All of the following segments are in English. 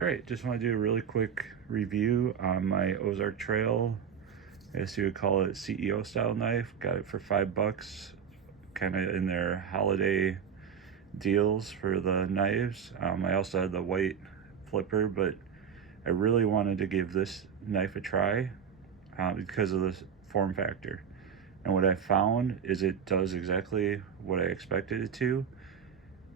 Alright, just want to do a really quick review on my Ozark Trail. I guess you would call it CEO style knife. Got it for $5, kind of in their holiday deals for the knives. I also had the white flipper, but I really wanted to give this knife a try because of the form factor. And what I found is it does exactly what I expected it to.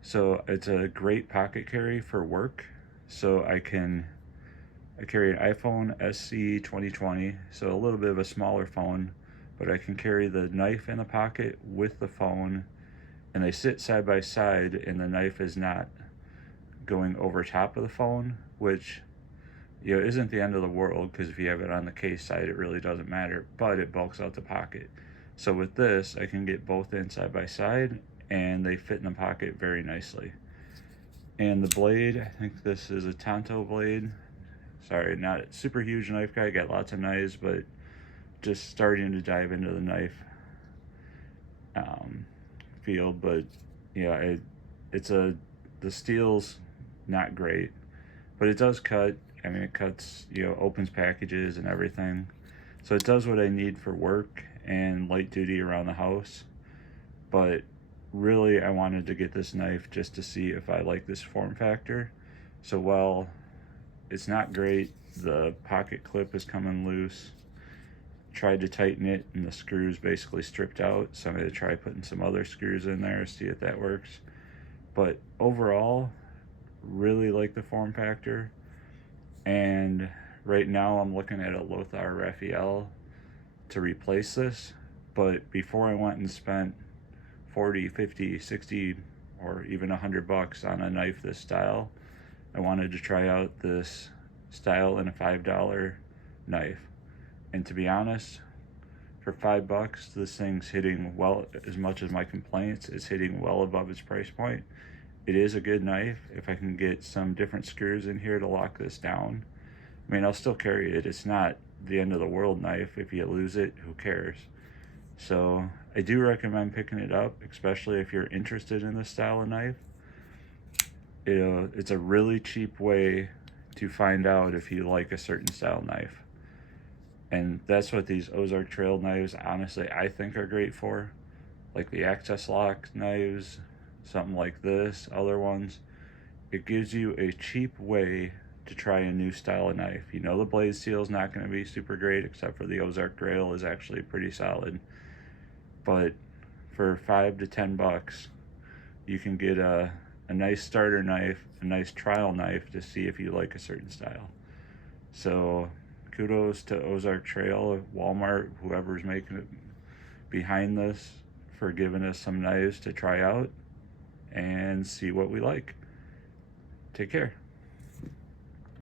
So it's a great pocket carry for work. So I carry an iPhone SE 2020, so a little bit of a smaller phone, but I can carry the knife in the pocket with the phone, and they sit side by side, and the knife is not going over top of the phone, which isn't the end of the world, because if you have it on the case side, it really doesn't matter, but it bulks out the pocket. So with this, I can get both in side by side, and they fit in the pocket very nicely. And the blade, I think this is a Tonto blade. Sorry, not a super huge knife guy, got lots of knives, but just starting to dive into the knife field. But yeah, the steel's not great, but it does cut. I mean, it cuts, opens packages and everything. So it does what I need for work and light duty around the house. But really, I wanted to get this knife just to see if I like this form factor. So while it's not great, the pocket clip is coming loose. Tried to tighten it and the screws basically stripped out, so I'm going to try putting some other screws in there, see if that works. But overall, really like the form factor. And right now I'm looking at a Lothar Raphael to replace this. But before I went and spent 40, 50, 60, or even $100 on a knife this style, I wanted to try out this style in a $5 knife. And to be honest, for $5, this thing's hitting well, as much as my complaints, it's hitting well above its price point. It is a good knife. If I can get some different screws in here to lock this down, I mean, I'll still carry it. It's not the end of the world knife. If you lose it, who cares? So I do recommend picking it up, especially if you're interested in this style of knife. It's a really cheap way to find out if you like a certain style knife. And that's what these Ozark Trail knives, honestly, I think are great for. Like the Access Lock knives, something like this, other ones. It gives you a cheap way to try a new style of knife. The blade steel is not going to be super great, except for the Ozark Trail is actually pretty solid. But for $5 to $10, you can get a nice starter knife, a nice trial knife to see if you like a certain style. So kudos to Ozark Trail, Walmart, whoever's making it behind this, for giving us some knives to try out and see what we like. Take care.